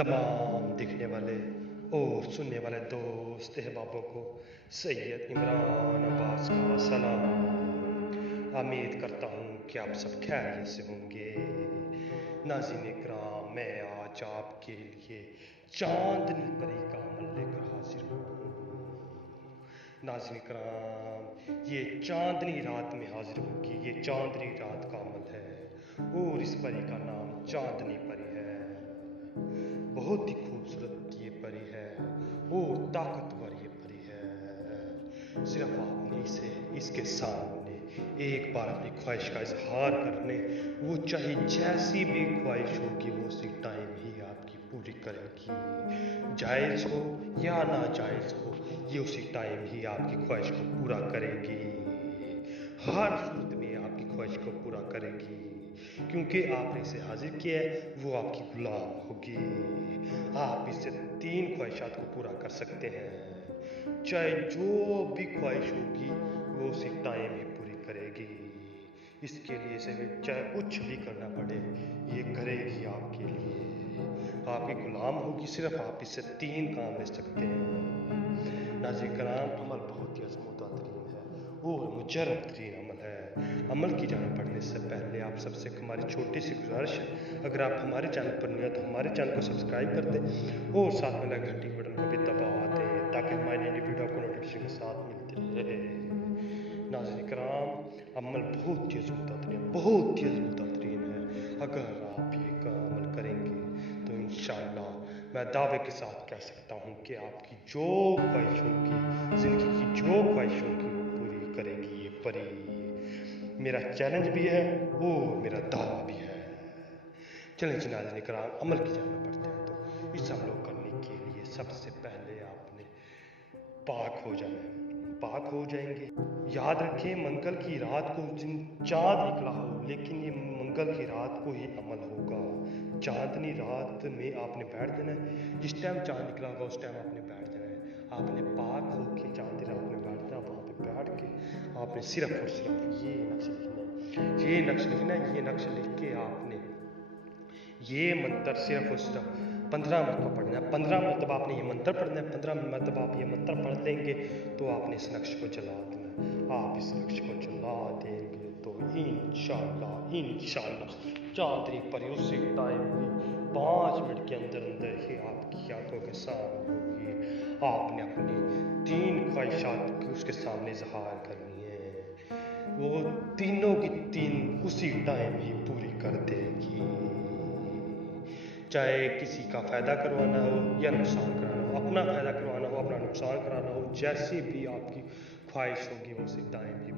तमाम देखने वाले और सुनने वाले दोस्त अहबाबों को सैयद इमरान अब्बास का सलाम। उम्मीद करता हूँ कि आप सब खैरियत से होंगे। नाज़रीन इकराम, मैं आज आपके लिए चांदनी परी का अमल लेकर हाजिर हूँ। नाज़रीन इकराम, ये चांदनी रात में हाजिर होगी। ये चांदनी रात का अमल है और इस परी का नाम चांदनी परी है। बहुत ही खूबसूरत ये परी है और ताकतवर ये परी है। सिर्फ आपने इसके सामने एक बार अपनी ख्वाहिश का इजहार करने, वो चाहे जैसी भी ख्वाहिश होगी वो उसी टाइम ही आपकी पूरी करेगी। जायज़ हो या नाजायज़ हो, ये उसी टाइम ही आपकी ख्वाहिश को पूरा करेगी। हर सूरत में आपकी ख्वाहिश को पूरा करेगी, क्योंकि आपने इसे हाजिर किया है, वो आपकी गुलाम होगी। आप इससे 3 ख्वाहिशात को पूरा कर सकते हैं। चाहे जो भी ख्वाहिश होगी वो उसी टाइम ही पूरी करेगी। इसके लिए इसे चाहे कुछ भी करना पड़े, ये करेगी आपके लिए। आपकी गुलाम होगी। सिर्फ आप इससे 3 काम ले सकते हैं। नाज़रीन कराम, अमल बहुत ही अज़मूदा तरीन है और मुजर्रब तरीन अमल है। अमल की जान पढ़ने से पहले आप सबसे हमारी छोटी सी गुजारिश है, अगर आप हमारे चैनल पर नए हैं तो हमारे चैनल को सब्सक्राइब कर दें और साथ में लगे घंटी के बटन को भी दबा दें, ताकि हमारी नई वीडियो को नोटिफिकेशन के साथ मिलती रहे। नाज़रीन कराम, अमल बहुत ही अज़मूदा तरीन है। अगर आप ये अमल करेंगे तो इंशाअल्लाह मैं दावे के साथ कह सकता हूँ कि आपकी जो ख्वाहिश होगी, ज़िंदगी की जो ख्वाहिश होगी, वो पूरी करेगी ये परी। मेरा चैलेंज भी है और मेरा दावा भी है। चलें नाज़रीन कराम, अमल की जान पड़ते हैं। तो इस अमल को करने के लिए सबसे पहले आपने पाक हो जाना है। पाक हो जाएंगे। याद रखें, मंगल की रात को जिन चाँद निकला हो, लेकिन ये मंगल की रात को ही अमल होगा। चांदनी रात में आपने बैठ जाना है। जिस टाइम चाँद निकला होगा उस टाइम आपने बैठ जाना है। आपने पाक होकर चांदनी रात में बैठना, वहाँ पे बैठ के आपने सिर्फ और सिर्फ ये नक्श लिखना है। ये नक्श लिख के आपने ये मंत्र सिर्फ और सिर्फ 15 मरतबा पढ़ना है। 15 मरतबा आपने ये मंत्र पढ़ना है। 15 मरतबा आप ये मंत्र पढ़ लेंगे तो आपने इस नक्श को जला देना है। आप इस नक्श को जला देंगे तो इंशाअल्लाह चांदनी परी उसी टाइम ही 5 मिनट के अंदर ही आपकी आंखों के सामने होगी। आपने अपनी 3 ख्वाहिशात उसके सामने इजहार करनी है। वो तीनों की 3 उसी टाइम ही पूरी कर देगी। चाहे किसी का फ़ायदा करवाना हो या नुकसान कराना हो, अपना फ़ायदा करवाना हो, अपना नुकसान कराना हो, जैसी भी आपकी ख्वाहिश होगी वो उसी टाइम ही